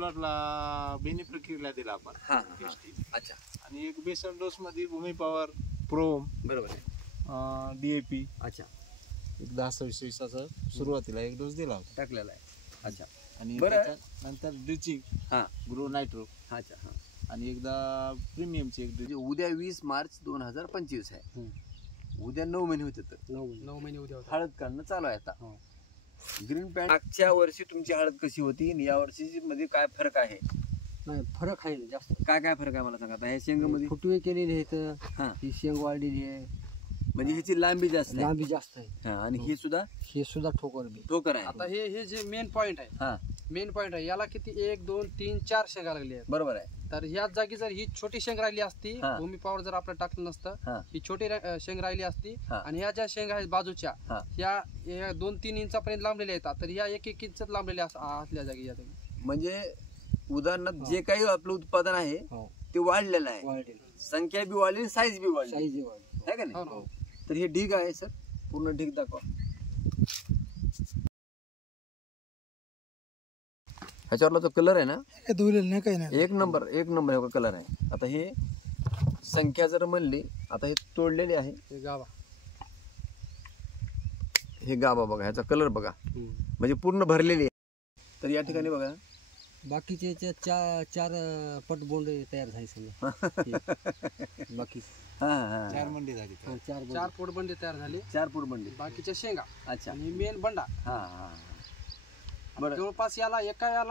प्लॉटला बेनी प्रक्रियेला दिला आपण ST. अच्छा. आणि एक बेसन डोस मध्ये भूमी पॉवर प्रोम बरोबर आहे. DAP अच्छा. एक 10-26 असं सुरुवातीला एक डोस दिला होता टाकलेला आहे. अच्छा. आणि बरं. नंतर ड्रिचिंग हा. Grow nitro. अच्छा. हा. आणि एकदा प्रीमियमची एक म्हणजे उद्या 20 मार्च 2025 आहे. उद्या 9 महिने होते तर 9 महिने उद्या होता. हळद काढणं चालू आहे आता. ग्रीन पॅन्ट मागच्या वर्षी तुमची हळद कशी होती आणि या वर्षी मध्ये काय फरक आहे? नाही फरक आहे जास्त. काय फरक आहे मला सांगा. आता ह्या शेंगामध्ये फुटवे केलेले आहेत. हा. ही शेंग वाढलेली आहे. म्हणजे ह्याची लांबी जास्त आहे. लांबी जास्त आहे. हा. आणि हे सुद्धा ठोकर आहे. आता हे जे मेन पॉइंट आहे. हा. मेन पॉइंट आहे. याला किती 1 2 3 4 शेंगा लागली आहेत. बरोबर आहे. तर ह्याच जागी जर ही छोटी शेंग राहिली असती, हा. भूमी पॉवर जर आपलं टाकलं नसतं, हा. ही छोटी शेंग राहिली असती. हा. आणि ह्या ज्या शेंगा आहेत बाजूच्या, हा. ह्या 2-3 इंचापर्यंत लांबलेल्या येतात. तर ह्या 1-1 इंच लांबलेल्या असल्या जागी या जागी. म्हणजे उदाहरणार्थ जे काही आपलं उत्पादन आहे हो. ते वाढलेलं आहे. वाढलेली संख्या बी वाढली, साईज बी वाढली साईज वाढली. आहे का हो नाही? ना. तर हे ढीग आहे सर. पूर्ण ढीग दाखवा. ह्याच्यावरला जो कलर आहे ना एक नंबर ह्याचा कलर आहे. आता हे संख्या जर म्हणली, आता हे तोडलेले आहे. हे गाभा बघा, ह्याचा कलर बघा, म्हणजे पूर्ण भरलेली आहे. तर या ठिकाणी बघा बाकीचे 4 पट बोंड तयार झाले समजा. बाकी 4 मंडी झाली. 4 पोट बंडे तयार झाले. 4 फूट बनली. बाकीच्या शेंगा. अच्छा. आणि मेन बंडा हा. बरं. जवळपास याला एका